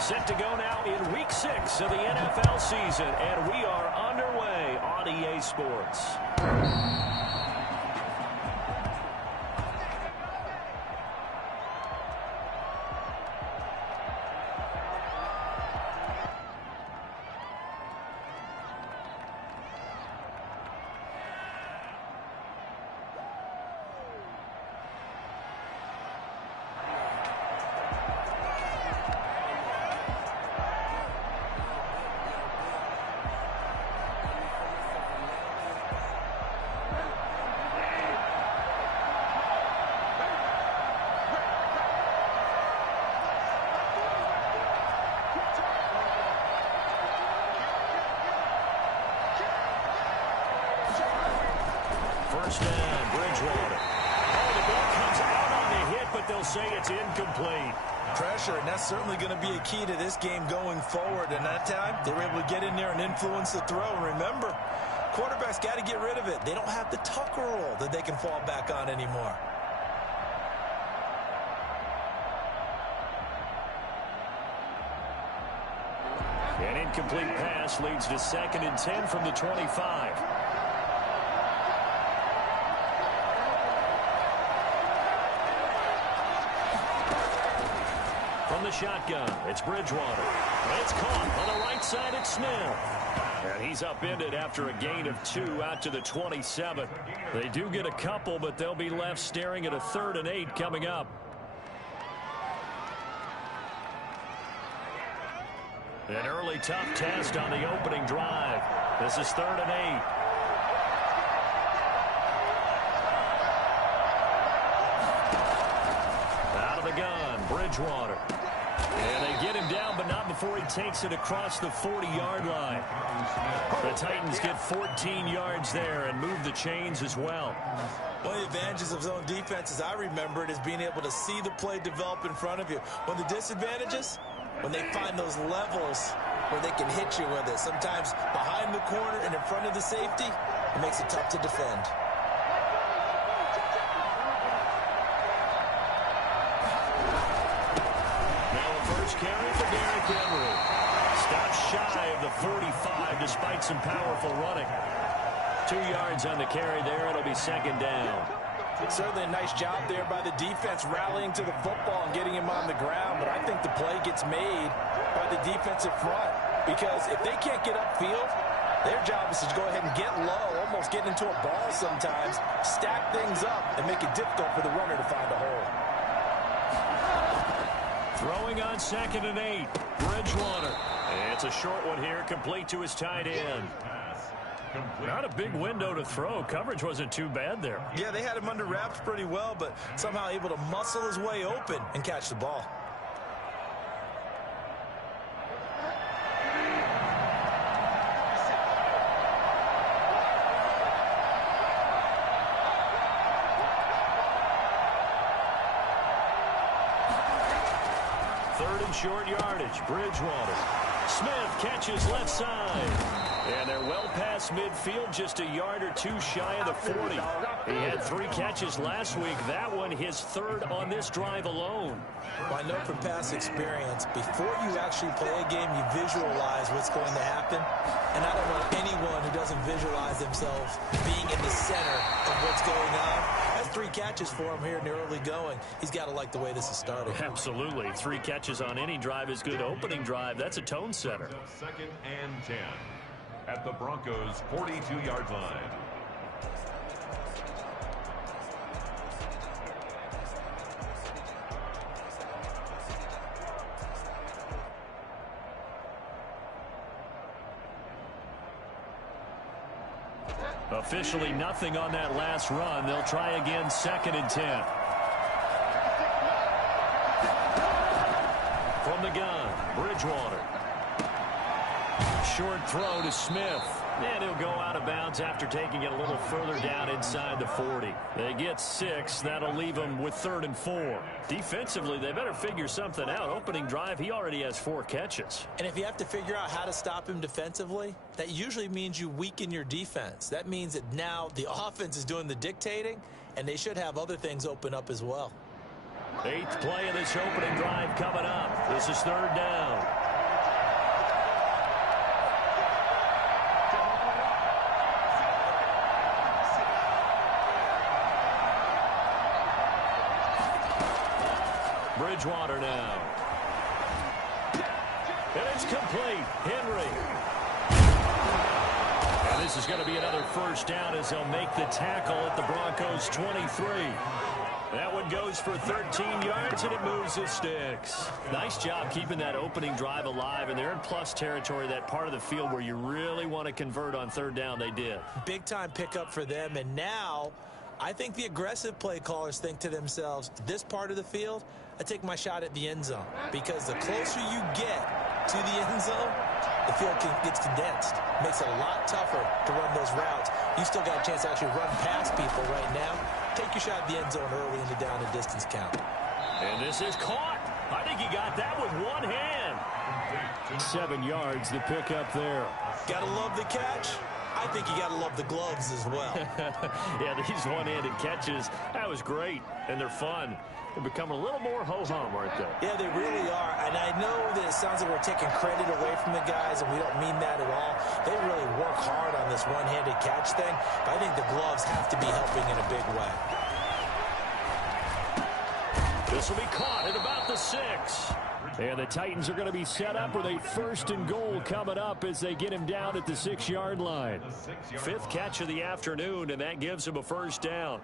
Set to go now in Week 6 of the NFL season, and we are underway on EA Sports. First down, Bridgewater. Oh, the ball comes out on the hit, but they'll say it's incomplete. Pressure, and that's certainly going to be a key to this game going forward. And that time, they were able to get in there and influence the throw. And remember, quarterbacks got to get rid of it. They don't have the tucker roll that they can fall back on anymore. An incomplete pass leads to 2nd and 10 from the 25. From the shotgun, it's Bridgewater. It's caught on the right side. It's Smith. And he's upended after a gain of 2 out to the 27. They do get a couple, but they'll be left staring at a 3rd and 8 coming up. An early tough test on the opening drive. This is 3rd and 8. Out of the gun, Bridgewater. And they get him down, but not before he takes it across the 40-yard line. The Titans get 14 yards there and move the chains as well. One of the advantages of zone defense, as I remember it, is being able to see the play develop in front of you. One of the disadvantages, when they find those levels where they can hit you with it. Sometimes behind the corner and in front of the safety, it makes it tough to defend. Carry for Derrick Henry. Stops shy of the 45 despite some powerful running. 2 yards on the carry there. It'll be 2nd down. It's certainly a nice job there by the defense rallying to the football and getting him on the ground. But I think the play gets made by the defensive front. Because if they can't get upfield, their job is to go ahead and get low, almost get into a ball sometimes, stack things up, and make it difficult for the runner to find a hole. Throwing on 2nd and 8. Bridgewater. It's a short one here, complete to his tight end. Not a big window to throw. Coverage wasn't too bad there. Yeah, they had him under wraps pretty well, but somehow able to muscle his way open and catch the ball. Short yardage, Bridgewater. Smith catches left side. And they're well past midfield, just a yard or 2 shy of the 40. He had 3 catches last week. That one his 3rd on this drive alone. Well, I know from past experience, before you actually play a game, you visualize what's going to happen. And I don't know anyone who doesn't visualize themselves being in the center of what's going on. That's 3 catches for him here in the early going. He's got to like the way this is starting. Absolutely. 3 catches on any drive is good opening drive. That's a tone setter. 2nd and 10 at the Broncos' 42-yard line. Officially nothing on that last run. They'll try again 2nd and 10. From the gun, Bridgewater. Short throw to Smith. And he'll go out of bounds after taking it a little further down inside the 40. They get 6. That'll leave them with 3rd and 4. Defensively, they better figure something out. Opening drive, he already has 4 catches. And if you have to figure out how to stop him defensively, that usually means you weaken your defense. That means that now the offense is doing the dictating, and they should have other things open up as well. 8th play of this opening drive coming up. This is 3rd down. Bridgewater now. And it's complete. Henry. And this is going to be another 1st down as they'll make the tackle at the Broncos 23. That one goes for 13 yards, and it moves the sticks. Nice job keeping that opening drive alive, and they're in plus territory, that part of the field where you really want to convert on 3rd down. They did. Big-time pickup for them, and now I think the aggressive play callers think to themselves, this part of the field, I take my shot at the end zone, because the closer you get to the end zone, the field gets condensed. Makes it a lot tougher to run those routes. You still got a chance to actually run past people right now. Take your shot at the end zone early in the down and distance count. And this is caught. I think he got that with one hand. 7 yards, the pickup there. Gotta love the catch. I think you gotta love the gloves as well. Yeah, these one-handed catches, that was great, and they're fun. They become a little more ho-hum, aren't they? Yeah, they really are. And I know that it sounds like we're taking credit away from the guys, and we don't mean that at all. They really work hard on this one-handed catch thing, but I think the gloves have to be helping in a big way. This will be caught at about the 6. And the Titans are going to be set up with a 1st and goal coming up as they get him down at the 6-yard line. 5th catch of the afternoon, and that gives him a 1st down.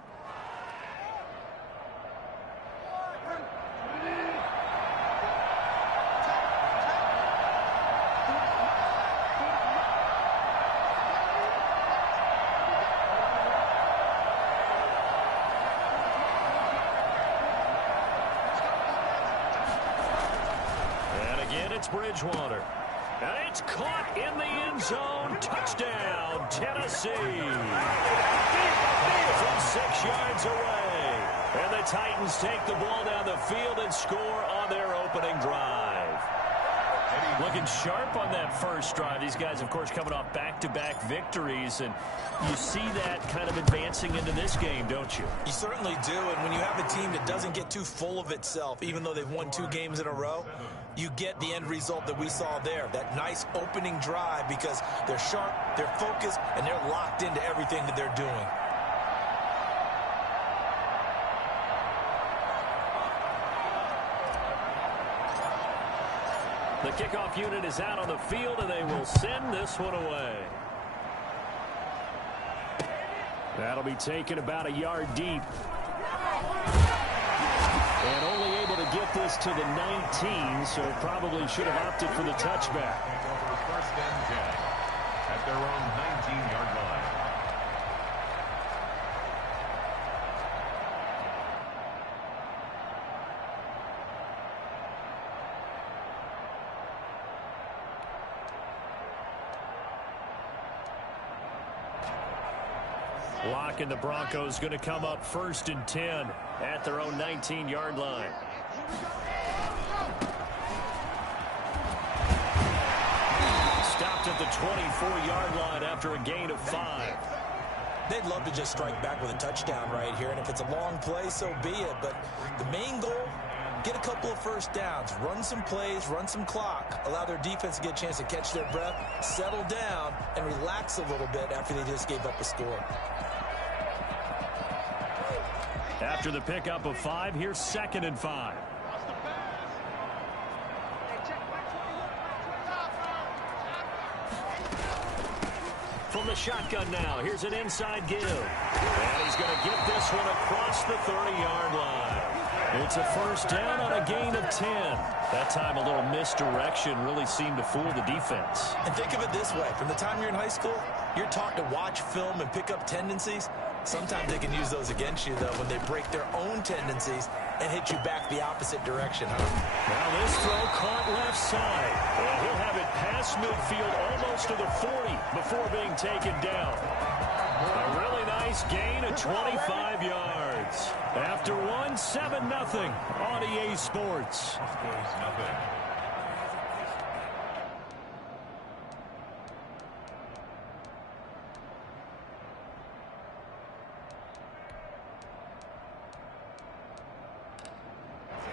It's Bridgewater. And it's caught in the end zone. Touchdown, Tennessee. From 6 yards away. And the Titans take the ball down the field and score on their opening drive. Looking sharp on that first drive. These guys, of course, coming off back-to-back victories. And you see that kind of advancing into this game, don't you? You certainly do. And when you have a team that doesn't get too full of itself, even though they've won 2 games in a row, you get the end result that we saw there. That nice opening drive because they're sharp, they're focused, and they're locked into everything that they're doing. The kickoff unit is out on the field, and they will send this one away. That'll be taken about a yard deep. And only able to get this to the 19, so probably should have opted for the touchback. 1st and 10 at their own 19-yard line. Lock and the Broncos going to come up 1st and 10 at their own 19-yard line. Stopped at the 24-yard line after a gain of 5. They'd love to just strike back with a touchdown right here, and if it's a long play, so be it. But the main goal, get a couple of 1st downs, run some plays, run some clock, allow their defense to get a chance to catch their breath, settle down, and relax a little bit after they just gave up a score. After the pickup of 5, here's 2nd and 5. From the shotgun now, here's an inside give. And he's going to get this one across the 30-yard line. It's a 1st down on a gain of 10. That time a little misdirection really seemed to fool the defense. And think of it this way. From the time you're in high school, you're taught to watch film and pick up tendencies. Sometimes they can use those against you, though, when they break their own tendencies and hit you back the opposite direction, huh? Now this throw caught left side. And he'll have it past midfield almost to the 40 before being taken down. A really nice gain of 25 yards. After one, 7-0 on EA Sports.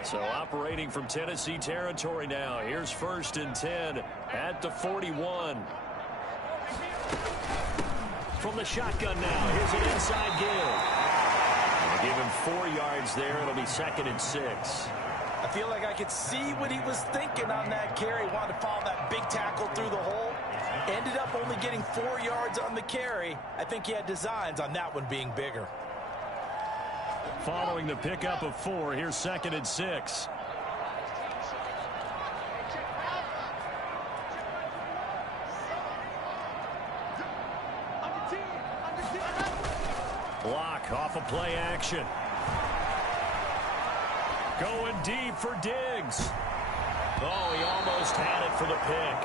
So operating from Tennessee territory now. Here's 1st and 10 at the 41. From the shotgun now. Here's an inside give. Give him 4 yards there. It'll be 2nd and 6. I feel like I could see what he was thinking on that carry. Wanted to follow that big tackle through the hole. Ended up only getting 4 yards on the carry. I think he had designs on that one being bigger. Following the pickup of 4, here's 2nd and 6. Block off a play action. Going deep for Diggs. Oh, he almost had it for the pick.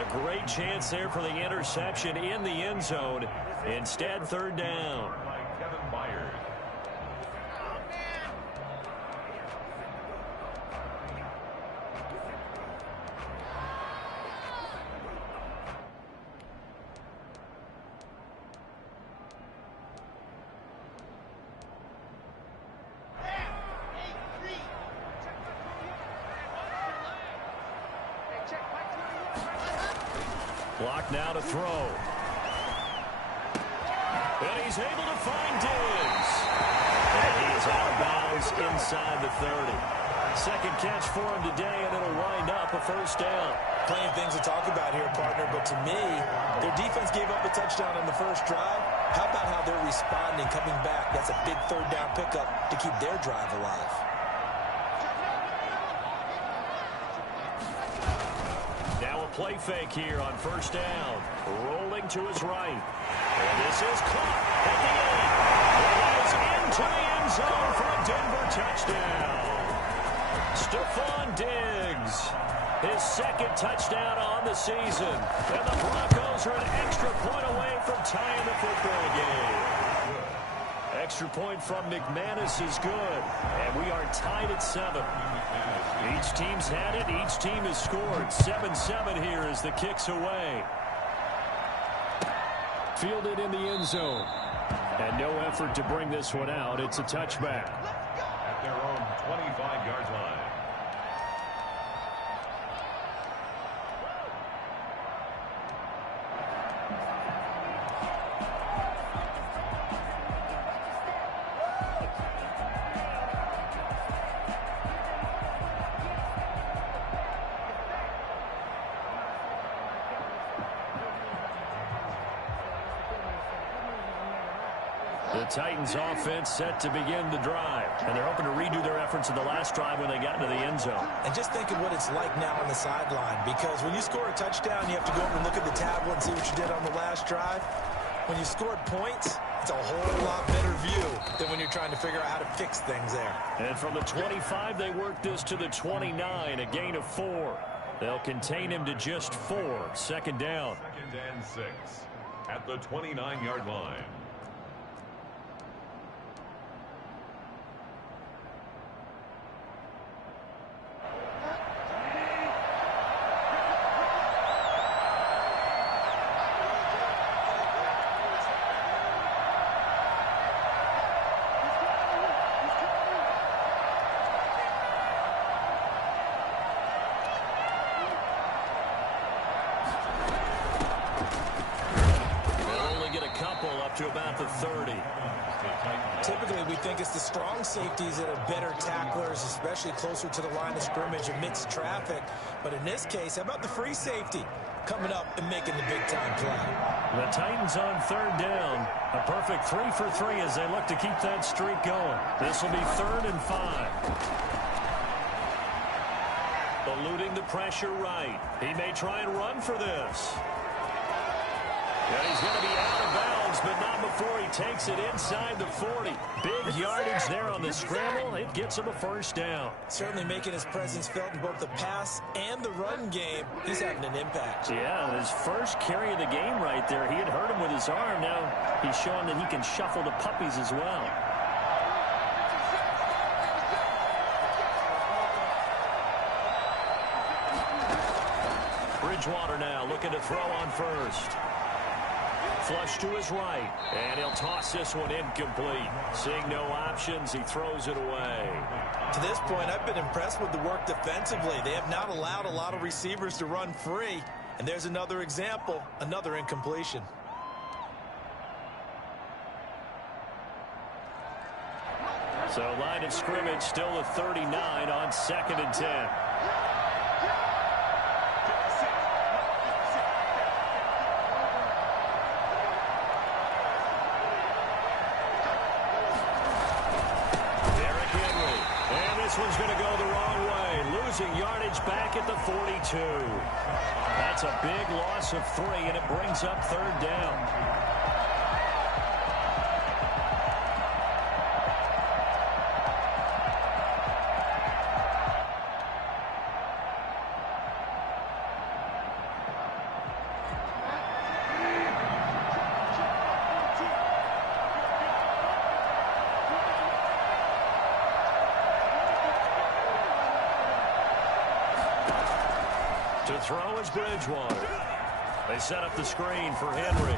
A great chance there for the interception in the end zone. Instead, 3rd down. Block now to throw. And he's able to find Diggs. And he is out of bounds inside the 30. Second catch for him today, and it'll wind up a 1st down. Plenty of things to talk about here, partner, but to me, their defense gave up a touchdown on the first drive. How about how they're responding, coming back? That's a big 3rd down pickup to keep their drive alive. Play fake here on 1st down. Rolling to his right. And this is caught at the 8. It is into the end zone for a Denver touchdown. Stephon Diggs, his 2nd touchdown on the season. And the Broncos are an extra point away from tying the football game. Extra point from McManus is good. And we are tied at 7. Each team's had it. Each team has scored. 7-7 here as the kick's away. Fielded in the end zone. And no effort to bring this one out. It's a touchback. At their own 25-yard line. The Titans offense set to begin the drive. And they're hoping to redo their efforts in the last drive when they got into the end zone. And just think of what it's like now on the sideline. Because when you score a touchdown, you have to go over and look at the tablet and see what you did on the last drive. When you scored points, it's a whole lot better view than when you're trying to figure out how to fix things there. And from the 25, they work this to the 29, a gain of 4. They'll contain him to just 4. 2nd down. 2nd and 6 at the 29-yard line. To about the 30. Typically, we think it's the strong safeties that are better tacklers, especially closer to the line of scrimmage amidst traffic. But in this case, how about the free safety coming up and making the big-time play? The Titans on 3rd down. A perfect 3 for 3 as they look to keep that streak going. This will be 3rd and 5. Eluding the pressure right. He may try and run for this. And he's going to be out of bounds, but not before he takes it inside the 40. Big yardage there on the scramble. It gets him a 1st down. Certainly making his presence felt in both the pass and the run game. He's having an impact. Yeah, his first carry of the game right there. He had hurt him with his arm. Now he's showing that he can shuffle the puppies as well. Bridgewater now looking to throw on 1st. Flush to his right. And he'll toss this one incomplete. Seeing no options, he throws it away. To this point, I've been impressed with the work defensively. They have not allowed a lot of receivers to run free. And there's another example, another incompletion. So line of scrimmage still a 39 on 2nd and 10. This one's going to go the wrong way, losing yardage back at the 42. That's a big loss of 3, and it brings up 3rd down. To throw is Bridgewater. They set up the screen for Henry.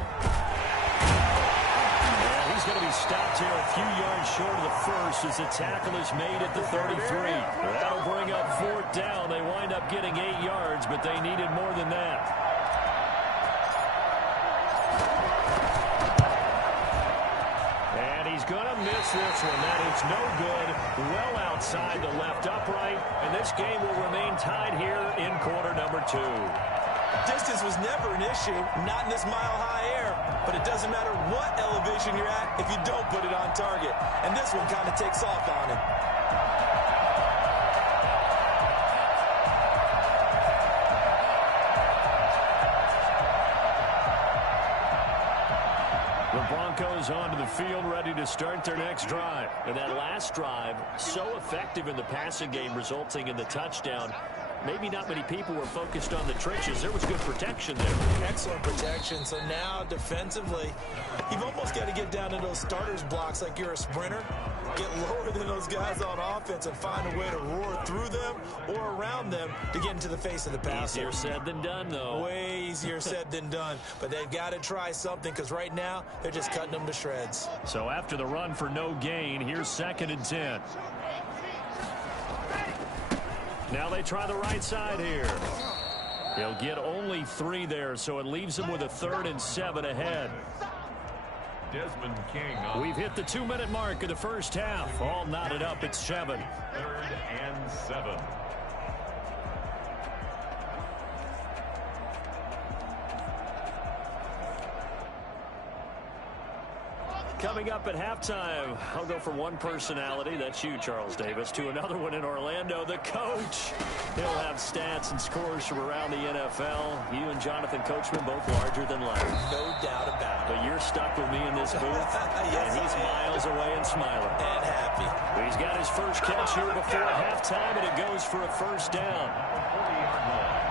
And he's going to be stopped here a few yards short of the first as the tackle is made at the 33. That'll bring up 4th down. They wind up getting 8 yards, but they needed more than that. He's going to miss this one. That is no good. Well outside the left upright. And this game will remain tied here in quarter number 2. Distance was never an issue, not in this mile-high air. But it doesn't matter what elevation you're at if you don't put it on target. And this one kind of takes off on him. The Broncos onto the field, ready to start their next drive. And that last drive, so effective in the passing game, resulting in the touchdown. Maybe not many people were focused on the trenches. There was good protection there. Excellent protection. So now, defensively, you've almost got to get down to those starters blocks like you're a sprinter. Get lower than those guys on offense and find a way to roar through them or around them to get into the face of the passer. Easier said than done, though. Way easier said than done. But they've got to try something because right now, they're just cutting them to shreds. So after the run for no gain, here's 2nd and 10. Now they try the right side here. He'll get only 3 there, so it leaves him with a 3rd and 7 ahead. Desmond King. We've hit the 2-minute mark of the first half. All knotted up at 7. 3rd and 7. Coming up at halftime, I'll go from one personality, that's you, Charles Davis, to another one in Orlando, the coach. He'll have stats and scores from around the NFL. You and Jonathan Coachman both larger than life. No doubt about it. But you're stuck with me in this booth, yes, and he's miles away and smiling. And happy. He's got his first catch here before halftime, and it goes for a 1st down. 40-yard line.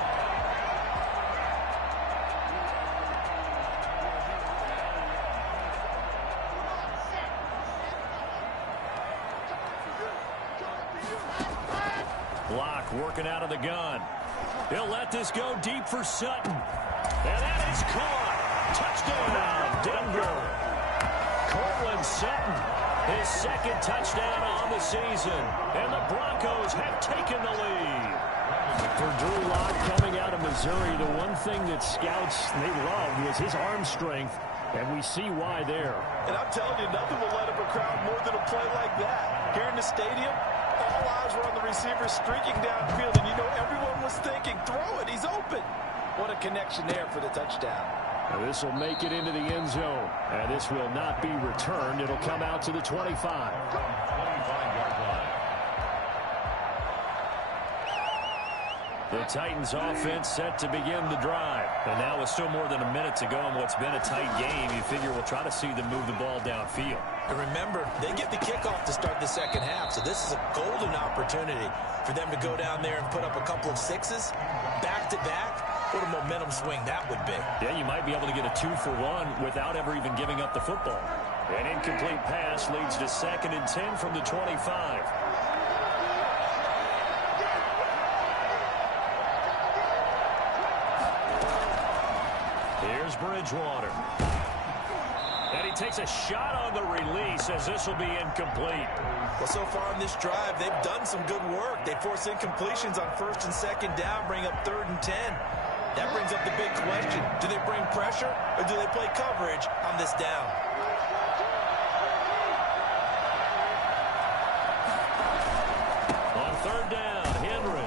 Working out of the gun. He'll let this go deep for Sutton. And that is caught. Touchdown, Denver. Cortland Sutton, his 2nd touchdown on the season. And the Broncos have taken the lead. For Drew Lock coming out of Missouri, the one thing that scouts they loved was his arm strength. And we see why there. And I'm telling you, nothing will light up a crowd more than a play like that. Here in the stadium, all eyes were on the receiver streaking downfield, and you know everyone was thinking, throw it, he's open. What a connection there for the touchdown. Now this will make it into the end zone. And this will not be returned. It'll come out to the 25. 25-yard line. The Titans offense set to begin the drive. And now with still more than a minute to go in what's been a tight game, you figure we'll try to see them move the ball downfield. And remember, they get the kickoff to start the second half, so this is a golden opportunity for them to go down there and put up a couple of 6s back-to-back. What a momentum swing that would be. Yeah, you might be able to get a 2-for-1 without ever even giving up the football. An incomplete pass leads to 2nd and 10 from the 25. Here's Bridgewater. And he takes a shot on the release as this will be incomplete. Well, so far in this drive, they've done some good work. They force incompletions on 1st and 2nd down, bring up 3rd and 10. That brings up the big question. Do they bring pressure or do they play coverage on this down? On 3rd down, Henry.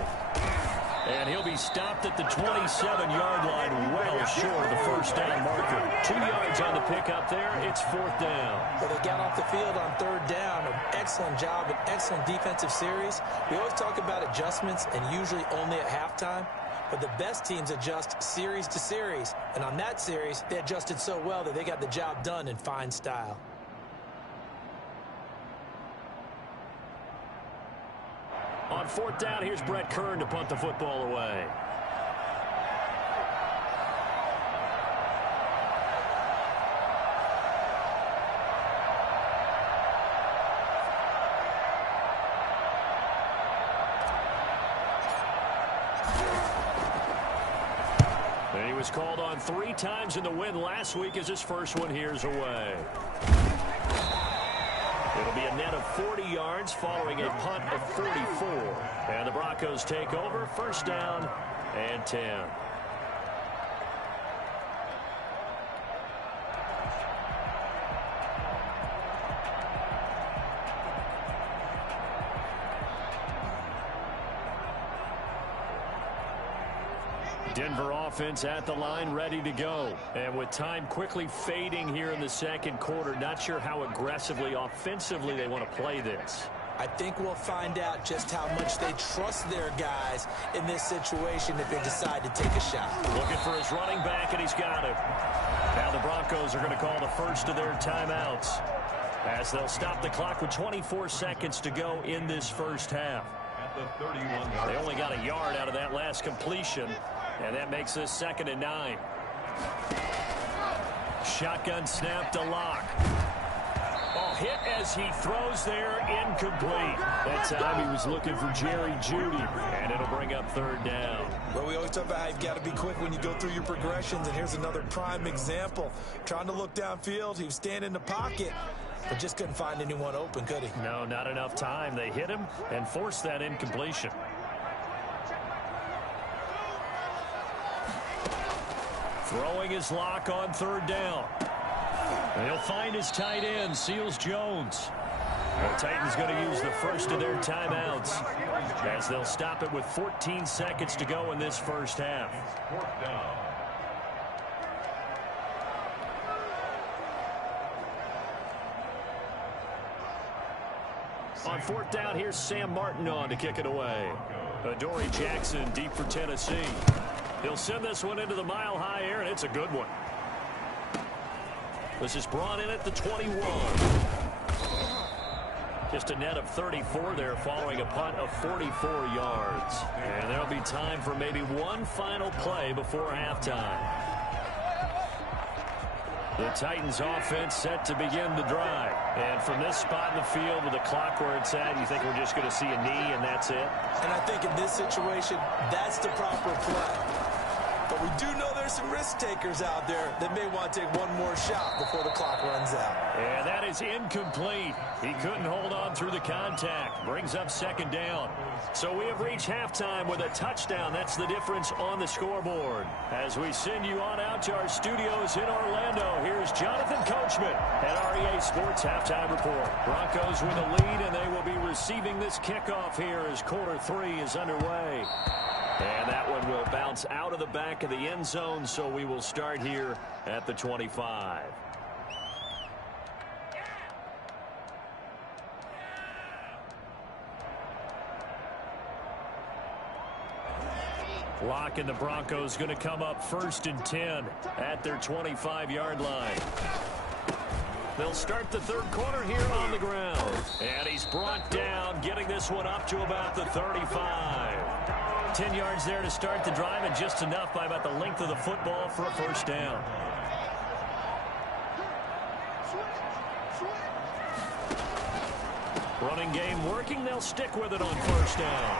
And he'll be stopped at the 27-yard line, well short of the 1st down marker. 2 yards on the pickup there. It's 4th down. Well, they got off the field on 3rd down. An excellent job, an excellent defensive series. We always talk about adjustments and usually only at halftime. But the best teams adjust series to series. And on that series, they adjusted so well that they got the job done in fine style. On 4th down, here's Brett Kern to punt the football away. And he was called on 3 times in the win last week as his first one here's away. It'll be a net of 40 yards following a punt of 44. And the Broncos take over, 1st down and 10. Denver offense at the line, ready to go. And with time quickly fading here in the 2nd quarter, not sure how aggressively, offensively they want to play this. I think we'll find out just how much they trust their guys in this situation if they decide to take a shot. Looking for his running back, and he's got him. Now the Broncos are going to call the first of their timeouts as they'll stop the clock with 24 seconds to go in this first half. They only got a yard out of that last completion. And that makes this 2nd and 9. Shotgun snap to Lock. Oh, hit as he throws there, incomplete. That time he was looking for Jerry Jeudy, and it'll bring up 3rd down. Well, we always talk about how you've got to be quick when you go through your progressions, and here's another prime example. Trying to look downfield, he was standing in the pocket, but just couldn't find anyone open, could he? No, not enough time. They hit him and forced that incompletion. Throwing his Lock on 3rd down. And he'll find his tight end, Seals Jones. The Titans going to use the first of their timeouts as they'll stop it with 14 seconds to go in this first half. On 4th down, here's Sam Martin on to kick it away. Adoree Jackson deep for Tennessee. He'll send this one into the mile-high air, and it's a good one. This is brought in at the 21. Just a net of 34 there following a punt of 44 yards. And there'll be time for maybe one final play before halftime. The Titans offense set to begin the drive. And from this spot in the field with the clock where it's at, you think we're just going to see a knee and that's it? And I think in this situation, that's the proper play. But we do know there's some risk takers out there that may want to take one more shot before the clock runs out. And that is incomplete. He couldn't hold on through the contact. Brings up 2nd down. So we have reached halftime with a touchdown. That's the difference on the scoreboard. As we send you on out to our studios in Orlando, here's Jonathan Coachman at REA Sports Halftime Report. Broncos with a lead, and they will be receiving this kickoff here as quarter 3 is underway. And that one will bounce out of the back of the end zone, so we will start here at the 25. Lock and the Broncos going to come up 1st and 10 at their 25-yard line. They'll start the 3rd quarter here on the ground. And he's brought down, getting this one up to about the 35. 10 yards there to start the drive, and just enough by about the length of the football for a 1st down. Running game working. They'll stick with it on 1st down.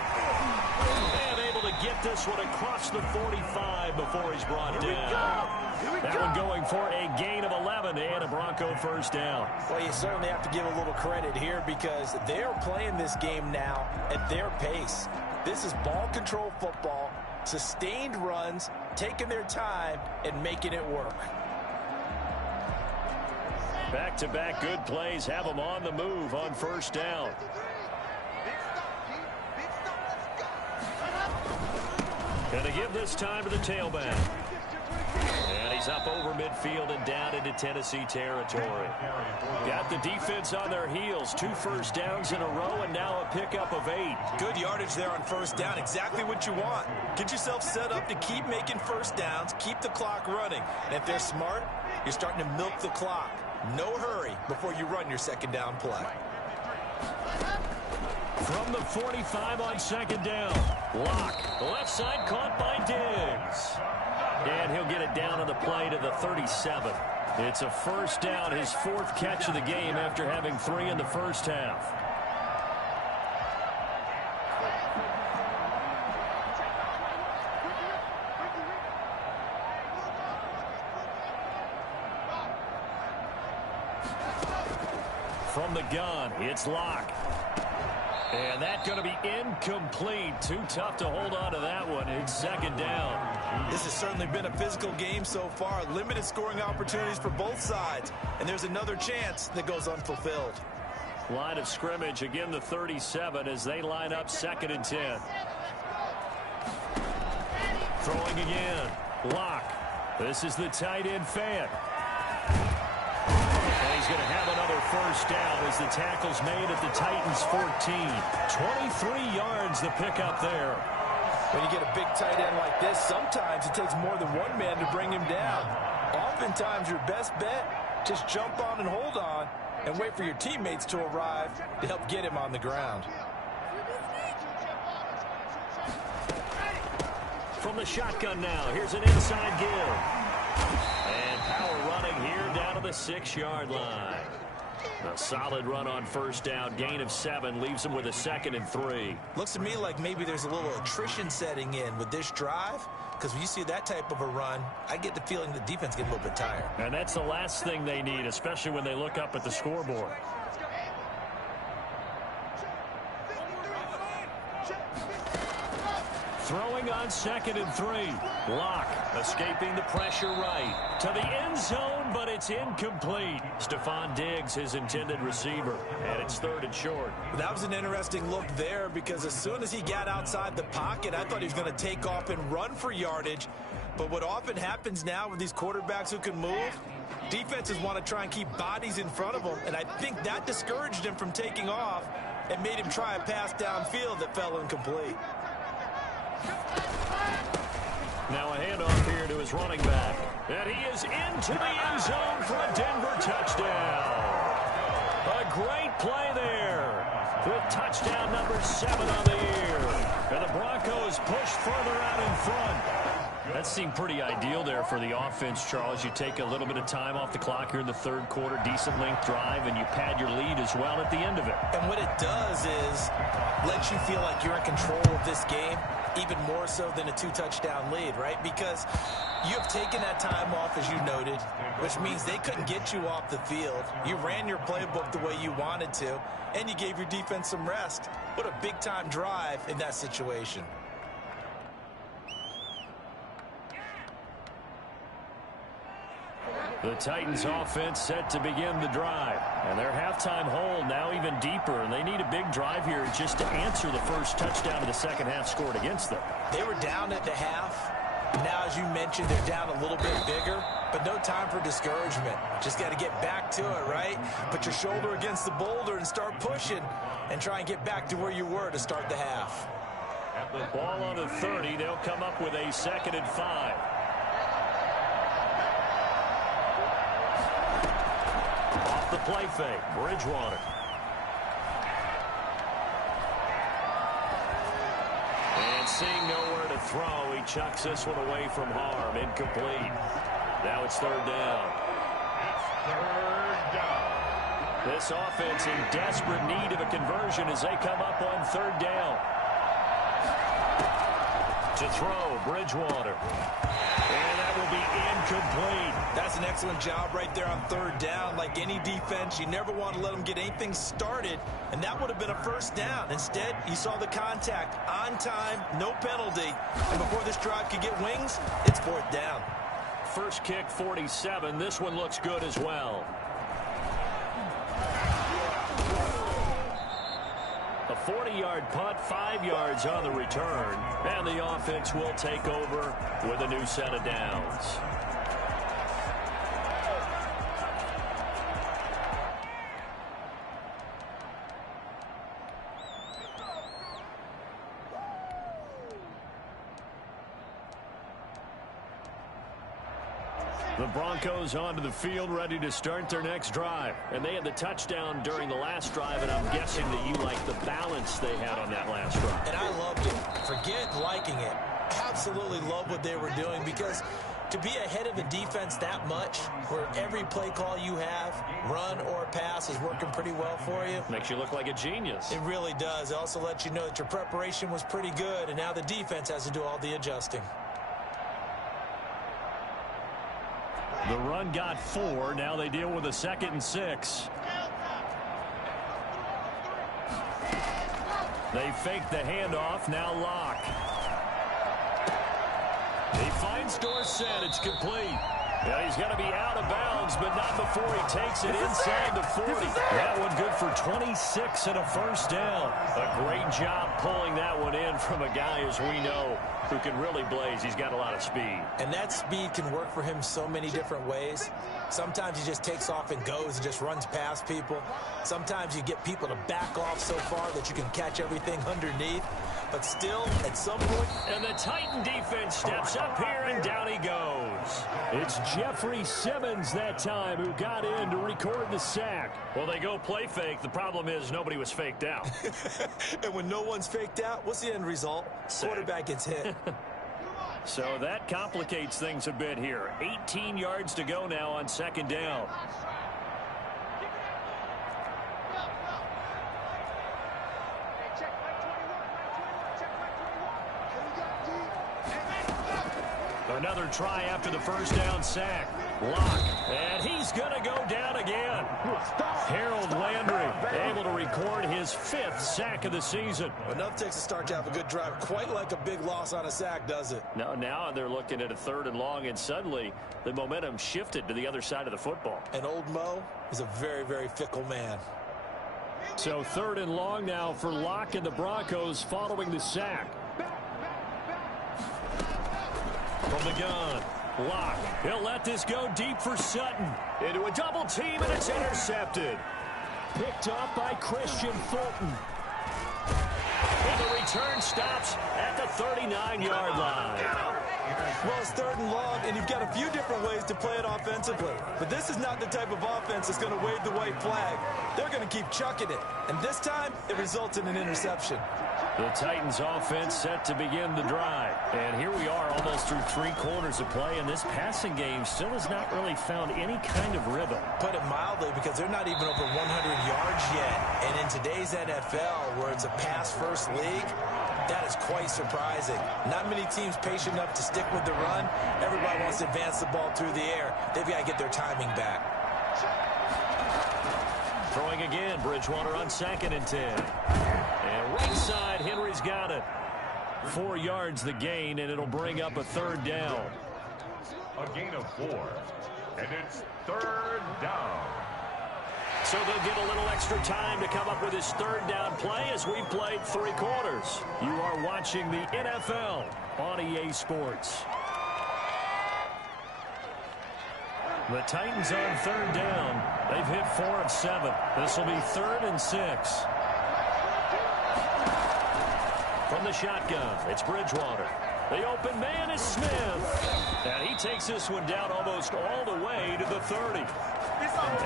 And able to get this one across the 45 before he's brought down. That one going for a gain of 11 and a Bronco first down. Well, you certainly have to give a little credit here because they're playing this game now at their pace. This is ball control football, sustained runs, taking their time, and making it work. Back-to-back good plays have them on the move on first down. Gonna give this time to the tailback. And he's up over midfield and down into Tennessee territory. Got the defense on their heels. 2 first downs in a row and now a pickup of 8. Good yardage there on first down. Exactly what you want. Get yourself set up to keep making first downs, keep the clock running. And if they're smart, you're starting to milk the clock. No hurry before you run your second down play. From the 45 on second down. Lock. Left side caught by Diggs. And he'll get it down on the play to the 37. It's a first down, his 4th catch of the game after having 3 in the first half. From the gun, it's Lock. And that's going to be incomplete. Too tough to hold on to that one. It's second down. This has certainly been a physical game so far. Limited scoring opportunities for both sides. And there's another chance that goes unfulfilled. Line of scrimmage, again the 37 as they line up 2nd and 10. Throwing again. Lock. This is the tight end fan. And he's going to have another first down as the tackle's made at the Titans 14. 23 yards the pickup there. When you get a big tight end like this, sometimes it takes more than one man to bring him down. Oftentimes your best bet, just jump on and hold on and wait for your teammates to arrive to help get him on the ground. From the shotgun now, here's an inside give. And power running here down to the 6-yard line. A solid run on first down. Gain of 7 leaves him with a 2nd and 3. Looks to me like maybe there's a little attrition setting in with this drive. Because when you see that type of a run, I get the feeling the defense gets a little bit tired. And that's the last thing they need, especially when they look up at the scoreboard. Throwing on 2nd and 3. Lock escaping the pressure right to the end zone, but it's incomplete. Stephon Diggs, his intended receiver, and it's 3rd and short. That was an interesting look there because as soon as he got outside the pocket, I thought he was going to take off and run for yardage. But what often happens now with these quarterbacks who can move, defenses want to try and keep bodies in front of them, and I think that discouraged him from taking off and made him try a pass downfield that fell incomplete. Now a handoff here to his running back. And he is into the end zone for a Denver touchdown. A great play there with touchdown number 7 on the year. And the Broncos push further out in front. That seemed pretty ideal there for the offense, Charles. You take a little bit of time off the clock here in the 3rd quarter, decent length drive, and you pad your lead as well at the end of it. And what it does is lets you feel like you're in control of this game, even more so than a 2-touchdown lead, right? Because you have taken that time off, as you noted, which means they couldn't get you off the field. You ran your playbook the way you wanted to, and you gave your defense some rest. What a big-time drive in that situation. The Titans offense set to begin the drive. And their halftime hole now even deeper. And they need a big drive here just to answer the first touchdown of the second half scored against them. They were down at the half. Now, as you mentioned, they're down a little bit bigger. But no time for discouragement. Just got to get back to it, right? Put your shoulder against the boulder and start pushing. And try and get back to where you were to start the half. At the ball on the 30, they'll come up with a 2nd and 5. The play fake, Bridgewater. And seeing nowhere to throw, he chucks this one away from harm. Incomplete. Now it's 3rd down. This offense in desperate need of a conversion as they come up on 3rd down. To throw, Bridgewater. And that will be incomplete. That's an excellent job right there on third down. Like any defense, you never want to let them get anything started, and that would have been a first down. Instead, you saw the contact on time, no penalty. And before this drive could get wings, it's fourth down. First kick, 47. This one looks good as well. A 40-yard punt, 5 yards on the return. And the offense will take over with a new set of downs. The Broncos onto the field, ready to start their next drive. And they had the touchdown during the last drive, and I'm guessing that you like the balance they had on that last drive. And I loved it. Forget liking it. Absolutely love what they were doing, because to be ahead of a defense that much, where every play call you have, run or pass, is working pretty well for you. Makes you look like a genius. It really does. It also lets you know that your preparation was pretty good, and now the defense has to do all the adjusting. The run got 4. Now they deal with a 2nd and 6. They fake the handoff. Now Locke. He finds Dorsett. It's complete. Yeah, he's got to be out of bounds, but not before he takes it inside the 40. That one good for 26 and a first down. A great job pulling that one in from a guy, as we know, who can really blaze. He's got a lot of speed. And that speed can work for him so many different ways. Sometimes he just takes off and goes and just runs past people. Sometimes you get people to back off so far that you can catch everything underneath. But still, at some point... And the Titan defense steps up here, and down he goes. It's Jeffrey Simmons that time who got in to record the sack. Well, they go play fake. The problem is nobody was faked out. And when no one's faked out, what's the end result? Sack. Quarterback gets hit. So that complicates things a bit here. 18 yards to go now on 2nd down. Another try after the first down sack. Locke, and he's going to go down again. Harold Landry able to record his 5th sack of the season. Enough takes a start to have a good drive. Quite like a big loss on a sack, does it? Now they're looking at a 3rd and long, and suddenly the momentum shifted to the other side of the football. And old Mo is a very, very fickle man. So 3rd and long now for Locke and the Broncos following the sack. From the gun, Locke. He'll let this go deep for Sutton. Into a double team, and it's intercepted. Picked up by Christian Fulton. And the return stops at the 39-yard line. Well, it's 3rd and long, and you've got a few different ways to play it offensively. But this is not the type of offense that's going to wave the white flag. They're going to keep chucking it. And this time, it results in an interception. The Titans offense set to begin the drive. And here we are almost through 3 quarters of play, and this passing game still has not really found any kind of rhythm. Put it mildly, because they're not even over 100 yards yet. And in today's NFL, where it's a pass-first league, that is quite surprising. Not many teams patient enough to stick with the run. Everybody wants to advance the ball through the air. They've got to get their timing back. Throwing again, Bridgewater on 2nd and 10. And right side, Henry's got it. 4 yards the gain, and it'll bring up a 3rd down. A gain of 4, and it's 3rd down. So they'll get a little extra time to come up with his 3rd down play as we've played 3 quarters. You are watching the NFL on EA Sports. The Titans on 3rd down. They've hit 4 of 7. This will be 3rd and 6. From the shotgun, it's Bridgewater. The open man is Smith. And he takes this one down almost all the way to the 30.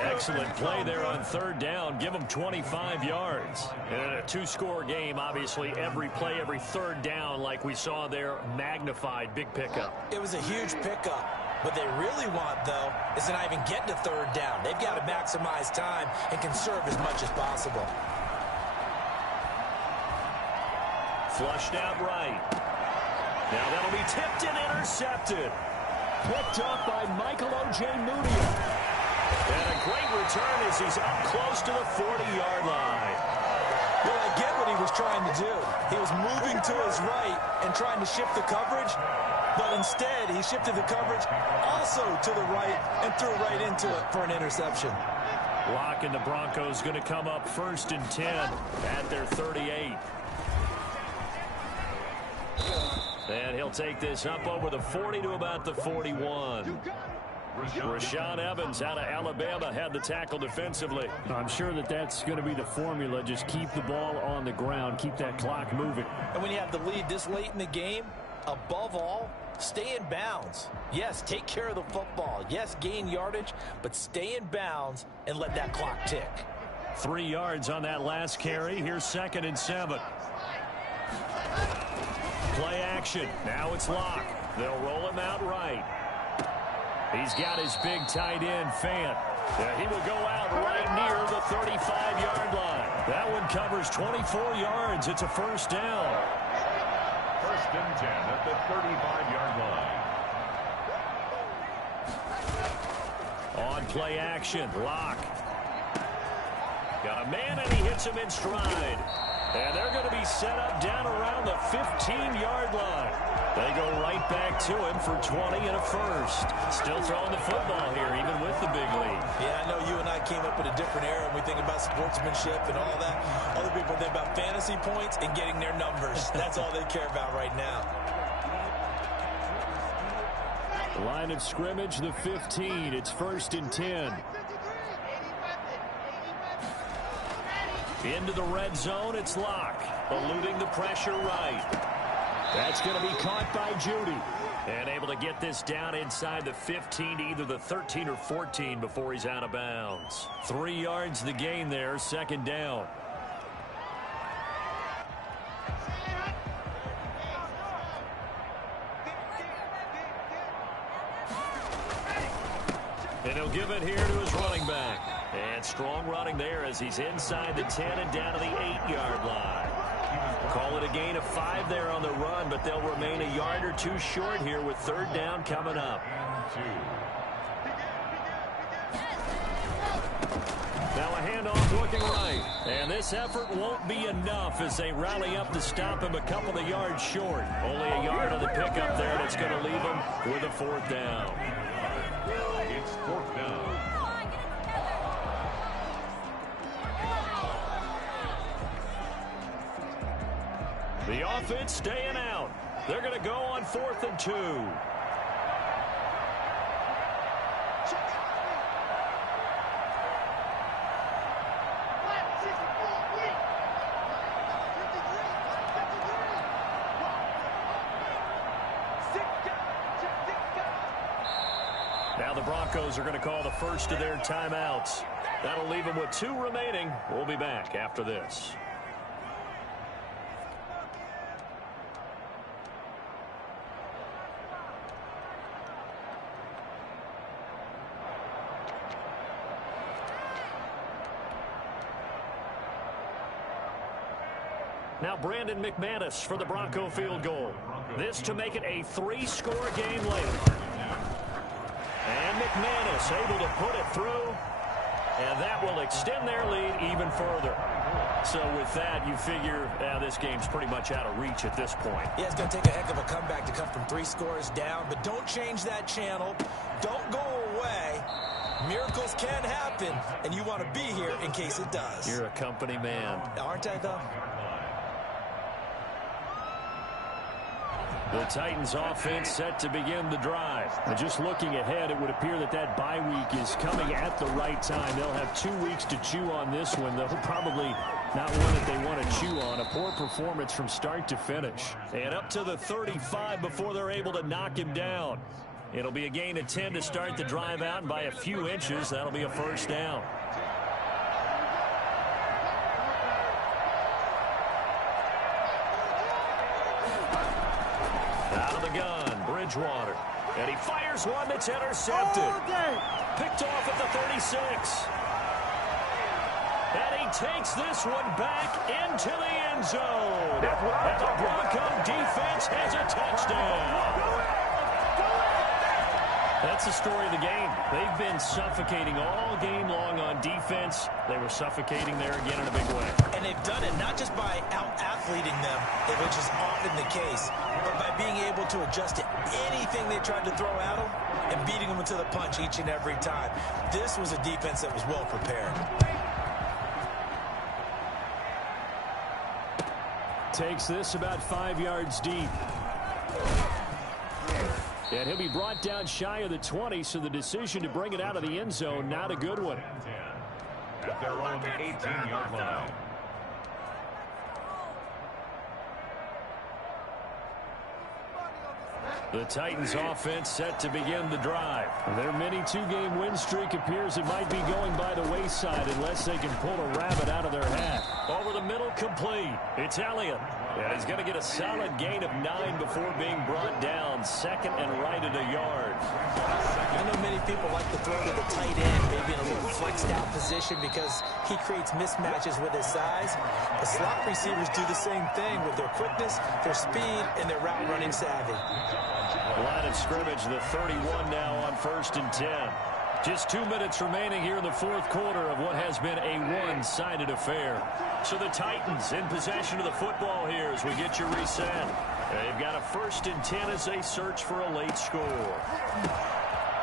Excellent play there on 3rd down. Give them 25 yards. In a 2-score game, obviously, every play, every 3rd down, like we saw there, magnified. Big pickup. It was a huge pickup. What they really want, though, is to not even get to 3rd down. They've got to maximize time and conserve as much as possible. Flushed out right. Now that'll be tipped and intercepted. Picked up by Michael O.J. Mudia. And a great return as he's up close to the 40-yard line. Well, I get what he was trying to do. He was moving to his right and trying to shift the coverage, but instead he shifted the coverage also to the right and threw right into it for an interception. Lock and the Broncos going to come up 1st and 10 at their 38. And he'll take this up over the 40 to about the 41. Rashaan Evans out of Alabama had the tackle defensively. I'm sure that that's going to be the formula. Just keep the ball on the ground. Keep that clock moving. And when you have the lead this late in the game, above all, stay in bounds. Yes, take care of the football. Yes, gain yardage, but stay in bounds and let that clock tick. 3 yards on that last carry. Here's 2nd and 7. Play action. Now it's Locke. They'll roll him out right. He's got his big tight end, Fant. He will go out right near the 35-yard line. That one covers 24 yards. It's a 1st down. 1st and 10 at the 35-yard line. On play action, Locke. Got a man, and he hits him in stride. And they're going to be set up down around the 15-yard line. They go right back to him for 20 and a 1st. Still throwing the football here, even with the big lead. Yeah, I know you and I came up in a different era, and we think about sportsmanship and all that. Other people think about fantasy points and getting their numbers. That's all they care about right now. Line of scrimmage, the 15. It's 1st and 10. Into the red zone, it's Locke, eluding the pressure right. That's going to be caught by Judy. And able to get this down inside the 15 to either the 13 or 14 before he's out of bounds. 3 yards the gain there, 2nd down. And he'll give it here to his running back. And strong running there as he's inside the 10 and down to the 8-yard line. Call it a gain of 5 there on the run, but they'll remain a yard or 2 short here with 3rd down coming up. Now a handoff looking right. And this effort won't be enough as they rally up to stop him a couple of yards short. Only a yard on the pickup there, and it's going to leave him with a 4th down. It's 4th down. The offense staying out. They're going to go on 4th and 2. Now the Broncos are going to call the first of their timeouts. That'll leave them with 2 remaining. We'll be back after this. Now Brandon McManus for the Bronco field goal. This to make it a 3-score game later. And McManus able to put it through. And that will extend their lead even further. So with that, you figure this game's pretty much out of reach at this point. Yeah, it's going to take a heck of a comeback to come from 3 scores down. But don't change that channel. Don't go away. Miracles can happen. And you want to be here in case it does. You're a company man. Aren't I, though? The Titans offense set to begin the drive. And just looking ahead, it would appear that that bye week is coming at the right time. They'll have 2 weeks to chew on this one. They'll probably not one that they want to chew on. A poor performance from start to finish. And up to the 35 before they're able to knock him down. It'll be a gain of 10 to start the drive out, and by a few inches, that'll be a 1st down. Out of the gun, Bridgewater. And he fires one that's intercepted. Picked off at the 36. And he takes this one back into the end zone. And the Bronco defense has a touchdown. That's the story of the game. They've been suffocating all game long on defense. They were suffocating there again in a big way. And they've done it not just by out-athleting them, which is often the case, but by being able to adjust to anything they tried to throw at them and beating them into the punch each and every time. This was a defense that was well prepared. Takes this about 5 yards deep. And he'll be brought down shy of the 20, so the decision to bring it out of the end zone, not a good one. At their own 18-yard line. The Titans offense set to begin the drive. Their mini two-game win streak appears it might be going by the wayside unless they can pull a rabbit out of their hat. Over the middle, complete. It's Elliott. And he's going to get a solid gain of 9 before being brought down. Second and right at a yard. I know many people like to throw to the tight end, maybe in a little flexed out position because he creates mismatches with his size. The slot receivers do the same thing with their quickness, their speed, and their route running savvy. Line of scrimmage, the 31 now on 1st and 10. Just 2 minutes remaining here in the fourth quarter of what has been a one-sided affair. So the Titans in possession of the football here as we get you reset. They've got a 1st and 10 as they search for a late score.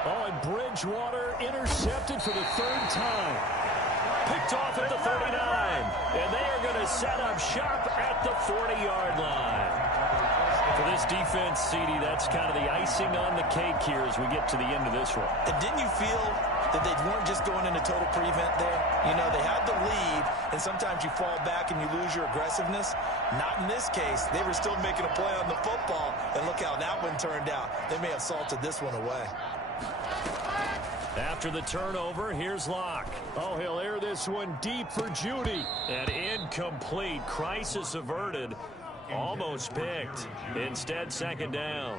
Oh, and Bridgewater intercepted for the 3rd time. Picked off at the 39. And they are going to set up shop at the 40-yard line. For this defense, CD, that's kind of the icing on the cake here as we get to the end of this one. And didn't you feel that they weren't just going into total prevent there? You know, they had the lead, and sometimes you fall back and you lose your aggressiveness. Not in this case. They were still making a play on the football, and look how that one turned out. They may have salted this one away. After the turnover, here's Locke. Oh, he'll air this one deep for Judy. And incomplete. Crisis averted. Almost picked. Instead, 2nd down.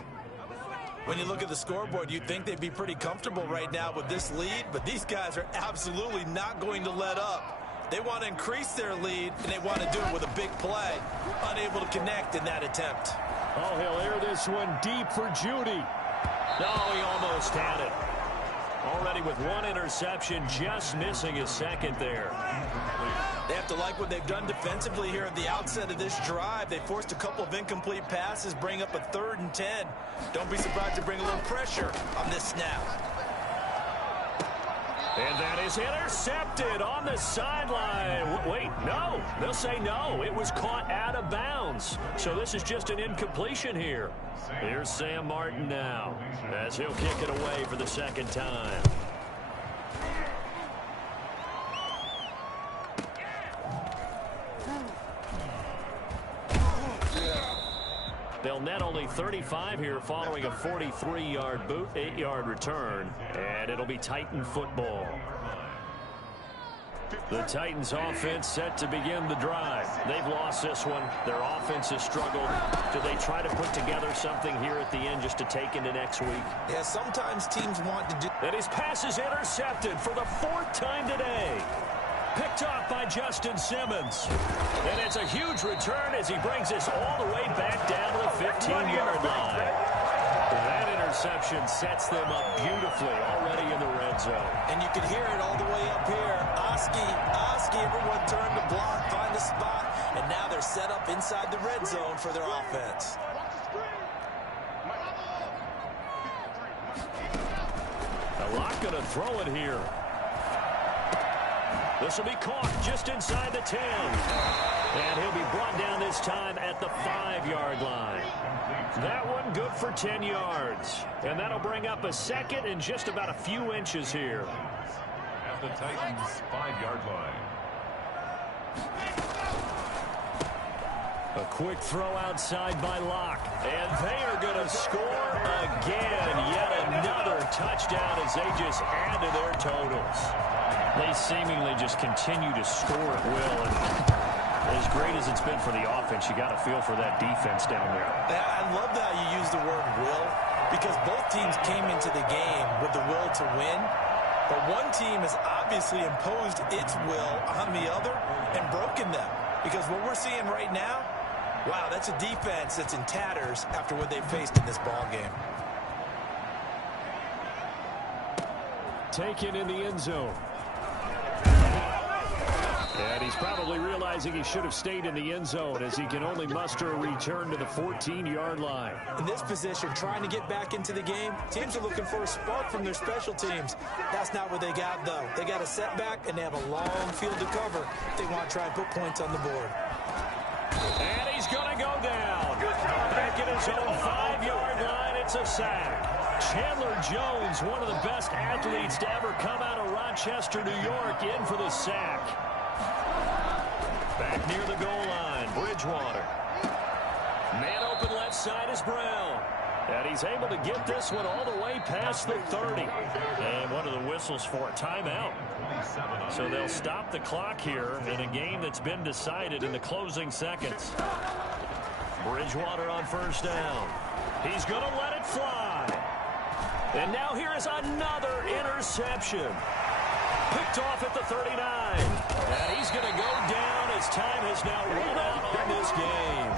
When you look at the scoreboard, you'd think they'd be pretty comfortable right now with this lead, but these guys are absolutely not going to let up. They want to increase their lead, and they want to do it with a big play. Unable to connect in that attempt. Oh, he'll air this one deep for Judy. Oh, he almost had it. Already with 1 interception, just missing his 2nd there. They have to like what they've done defensively here at the outset of this drive. They forced a couple of incomplete passes, bring up a 3rd and 10. Don't be surprised to bring a little pressure on this snap. And that is intercepted on the sideline. Wait, no. They'll say no. It was caught out of bounds. So this is just an incompletion here. Here's Sam Martin now as he'll kick it away for the 2nd time. They'll net only 35 here following a 43-yard boot, 8-yard return, and it'll be Titan football. The Titans offense set to begin the drive. They've lost this one. Their offense has struggled. Do they try to put together something here at the end just to take into next week? Yeah, sometimes teams want to do... And his pass is intercepted for the 4th time today. Picked off by Justin Simmons. And it's a huge return as he brings this all the way back down to the 15-yard line. That interception sets them up beautifully already in the red zone. And you can hear it all the way up here. Oski, everyone turned to block, find a spot, and now they're set up inside the red zone for their offense. Locke going to throw it here. This will be caught just inside the 10. And he'll be brought down this time at the 5-yard line. That one good for 10 yards. And that'll bring up a 2nd and just about a few inches here. At the Titans' 5-yard line. A quick throw outside by Locke. And they are going to score again. Yet another touchdown as they just add to their totals. They seemingly just continue to score at will. And as great as it's been for the offense, you got to feel for that defense down there. I love how you use the word will, because both teams came into the game with the will to win. But one team has obviously imposed its will on the other and broken them. Because what we're seeing right now, wow, that's a defense that's in tatters after what they faced in this ball game. Taken in the end zone. And he's probably realizing he should have stayed in the end zone as he can only muster a return to the 14-yard line. In this position, trying to get back into the game, teams are looking for a spark from their special teams. That's not what they got, though. They got a setback, and they have a long field to cover if they want to try and put points on the board. And he's going to go down. Back at his own 5-yard line, it's a sack. Chandler Jones, one of the best athletes to ever come out of Rochester, New York, in for the sack. Back near the goal line, Bridgewater. Man open left side is Brown. And he's able to get this one all the way past the 30. And one of the whistles for a timeout. So they'll stop the clock here in a game that's been decided in the closing seconds. Bridgewater on first down. He's going to let it fly. And now here is another interception. Picked off at the 39. And he's going to go down as time has now run out on this game.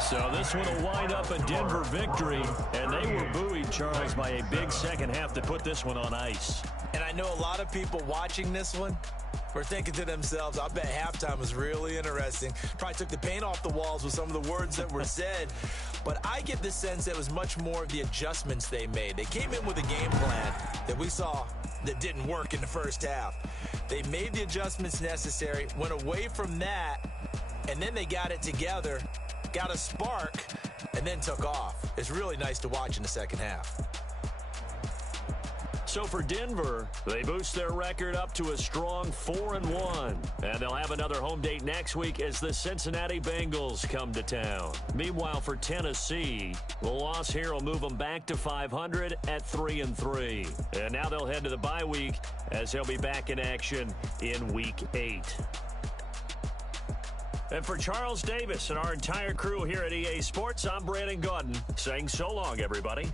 So this one will wind up a Denver victory. And they were buoyed, Charles, by a big second half to put this one on ice. And I know a lot of people watching this one were thinking to themselves, I bet halftime was really interesting. Probably took the paint off the walls with some of the words that were said. But I get the sense that it was much more of the adjustments they made. They came in with a game plan that we saw that didn't work in the first half. They made the adjustments necessary, went away from that, and then they got it together, got a spark, and then took off. It's really nice to watch in the second half. So for Denver, they boost their record up to a strong 4-1. And they'll have another home date next week as the Cincinnati Bengals come to town. Meanwhile, for Tennessee, the loss here will move them back to 500 at 3-3. And now they'll head to the bye week as they'll be back in action in Week 8. And for Charles Davis and our entire crew here at EA Sports, I'm Brandon Gaudin saying so long, everybody.